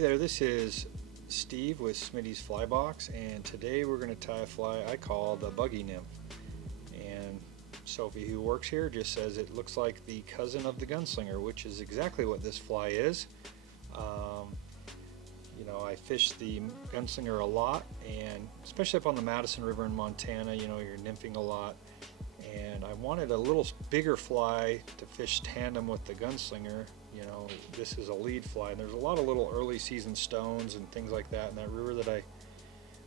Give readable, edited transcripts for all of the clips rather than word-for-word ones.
Hey there, this is Steve with Smitty's Fly Box, and today we're going to tie a fly I call the Bug-E-Nymph. And Sophie, who works here, just says it looks like the cousin of the gunslinger, which is exactly what this fly is. You know, I fish the gunslinger a lot, and especially up on the Madison River in Montana, you know, you're nymphing a lot. And I wanted a little bigger fly to fish tandem with the gunslinger. You know, this is a lead fly, and there's a lot of little early season stones and things like that in that river that I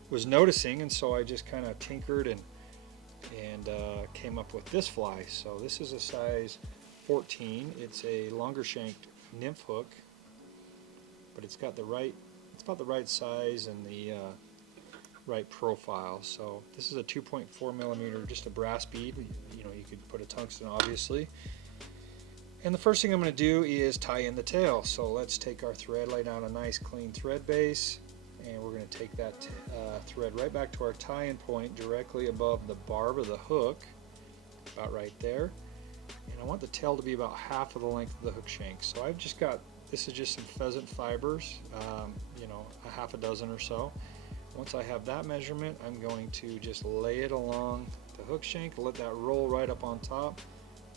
was noticing, and so I just kind of tinkered and came up with this fly. So this is a size 14. It's a longer shanked nymph hook, but it's about the right size and the right profile. So this is a 2.4 millimeter, just a brass bead. You know, you could put a tungsten, obviously. And the first thing I'm going to do is tie in the tail. So let's take our thread, lay down a nice clean thread base, and we're going to take that thread right back to our tie-in point directly above the barb of the hook, about right there. And I want the tail to be about half of the length of the hook shank. So I've just got, this is just some pheasant fibers, you know, a half a dozen or so. Once I have that measurement, I'm going to just lay it along the hook shank, let that roll right up on top,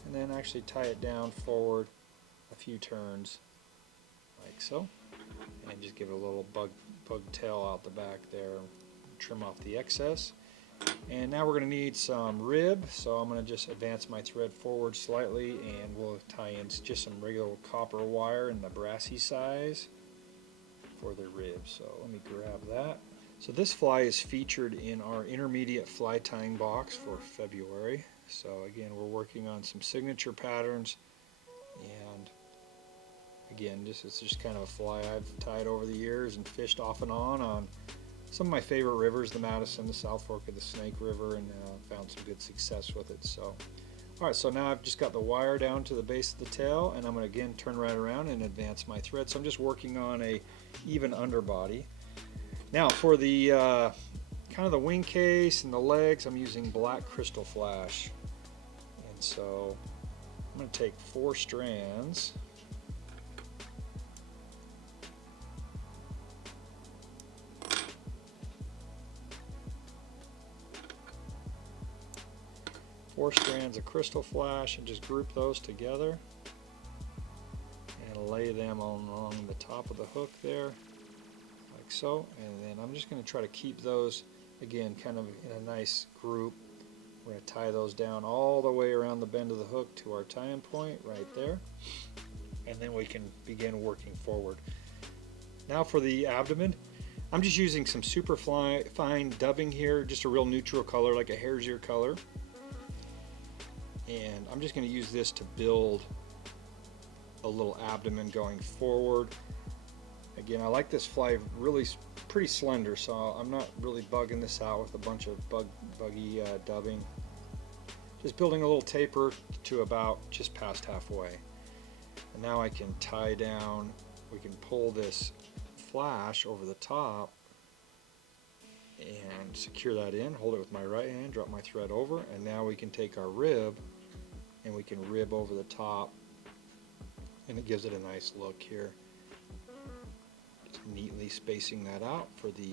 and then actually tie it down forward a few turns, like so, and just give it a little bug tail out the back there, trim off the excess. And now we're going to need some rib, so I'm going to just advance my thread forward slightly, and we'll tie in just some regular copper wire in the brassy size for the rib. So let me grab that. So this fly is featured in our intermediate fly tying box for February. So again, we're working on some signature patterns, and again, this is just kind of a fly I've tied over the years and fished off and on some of my favorite rivers, the Madison, the South Fork of the Snake River, and found some good success with it. So, all right, so now I've just got the wire down to the base of the tail, and I'm going to again turn right around and advance my thread. So I'm just working on a even underbody. Now for the kind of the wing case and the legs, I'm using black crystal flash. And so I'm going to take 4 strands. Four strands of crystal flash, and just group those together and lay them along the top of the hook there, like so. And then I'm just going to try to keep those again kind of in a nice group. We're going to tie those down all the way around the bend of the hook to our tie-in point right there, and then we can begin working forward. Now for the abdomen, I'm just using some super fine dubbing here, just a real neutral color like a hare's ear color. And I'm just going to use this to build a little abdomen going forward. Again, I like this fly really pretty slender, so I'm not really bugging this out with a bunch of buggy dubbing. Just building a little taper to about just past halfway. And now I can tie down, we can pull this flash over the top and secure that in, hold it with my right hand, drop my thread over, and now we can take our rib and we can rib over the top, and it gives it a nice look here. Just neatly spacing that out for the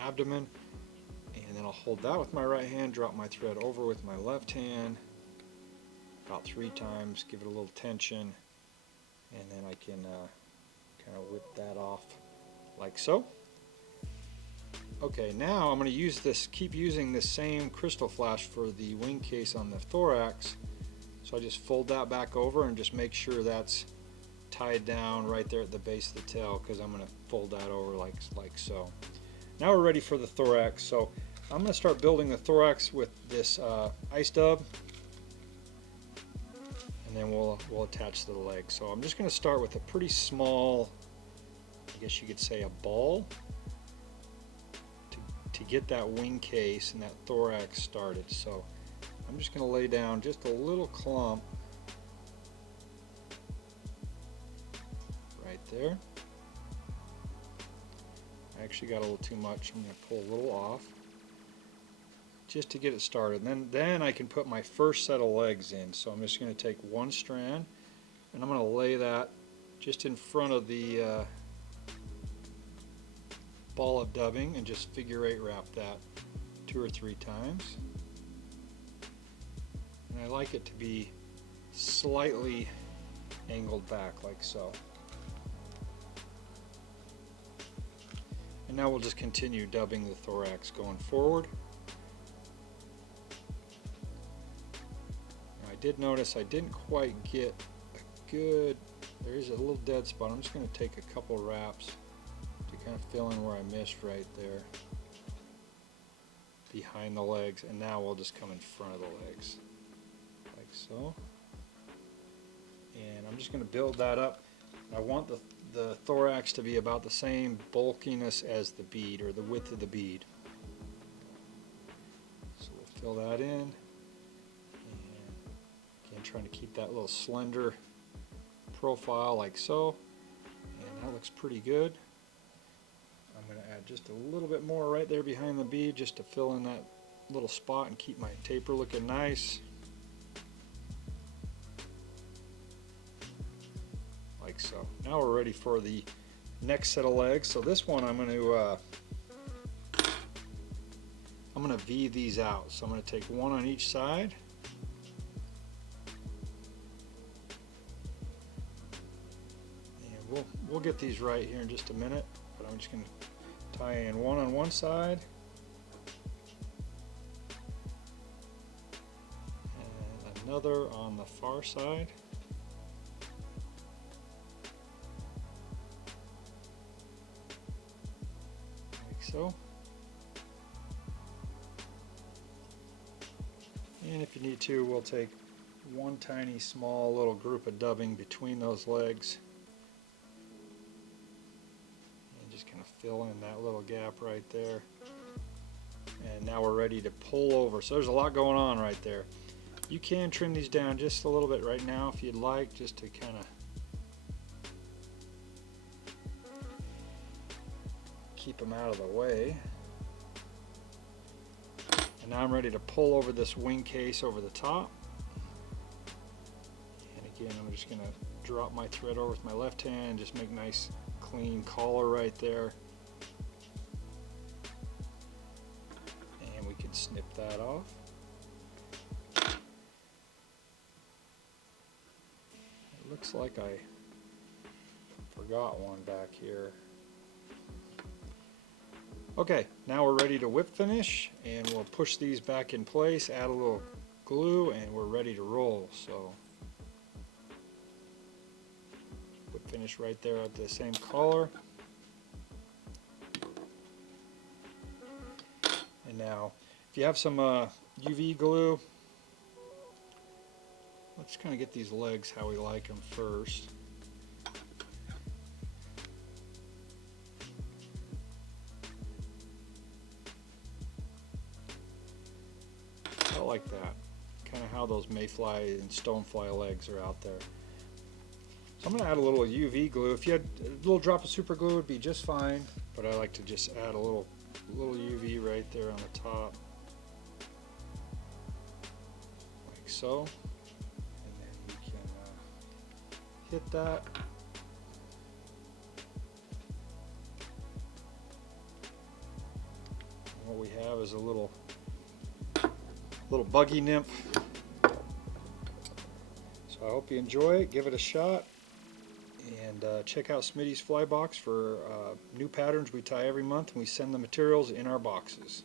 abdomen, and then I'll hold that with my right hand, drop my thread over with my left hand about 3 times, give it a little tension, and then I can kind of whip that off like so. Okay, now I'm going to use this, keep using this same crystal flash for the wing case on the thorax. So I just fold that back over and just make sure that's tied down right there at the base of the tail, because I'm going to fold that over like so. Now we're ready for the thorax. So I'm going to start building the thorax with this ice dub, and then we'll attach to the legs. So I'm just going to start with a pretty small, I guess you could say a ball, to get that wing case and that thorax started. So I'm just going to lay down just a little clump right there. I actually got a little too much. I'm going to pull a little off just to get it started. And then I can put my first set of legs in. So I'm just going to take 1 strand, and I'm going to lay that just in front of the ball of dubbing and just figure 8 wrap that 2 or 3 times. And I like it to be slightly angled back like so. And now we'll just continue dubbing the thorax going forward. Now I did notice I didn't quite get a good, there is a little dead spot. I'm just going to take a couple wraps to kind of fill in where I missed right there behind the legs, and now we'll just come in front of the legs like so. And I'm just going to build that up. I want the thorax to be about the same bulkiness as the bead, or the width of the bead. So we'll fill that in, and again trying to keep that little slender profile like so, and that looks pretty good. I'm going to add just a little bit more right there behind the bead just to fill in that little spot and keep my taper looking nice. Like so. Now we're ready for the next set of legs. So this one I'm going to V these out. So I'm going to take one on each side. And we'll get these right here in just a minute, but I'm just going to tie in one on one side and another on the far side. So, and if you need to, we'll take one tiny small little group of dubbing between those legs and just kind of fill in that little gap right there. And now we're ready to pull over. So there's a lot going on right there. You can trim these down just a little bit right now if you'd like, just to kind of keep them out of the way. And now I'm ready to pull over this wing case over the top. And again, I'm just going to drop my thread over with my left hand and just make nice clean collar right there. And we can snip that off. It looks like I forgot one back here. Okay, now we're ready to whip finish, and we'll push these back in place, add a little glue, and we're ready to roll. So whip finish right there at the same collar. And now, if you have some UV glue, let's kind of get these legs how we like them first. Like that, kind of how those mayfly and stonefly legs are out there. So I'm going to add a little UV glue. If you had a little drop of super glue, would be just fine, but I like to just add a little UV right there on the top, like so, and then you can hit that. And what we have is a little Bug-E-Nymph. So I hope you enjoy it, give it a shot, and check out Smitty's Fly Box for new patterns we tie every month, and we send the materials in our boxes.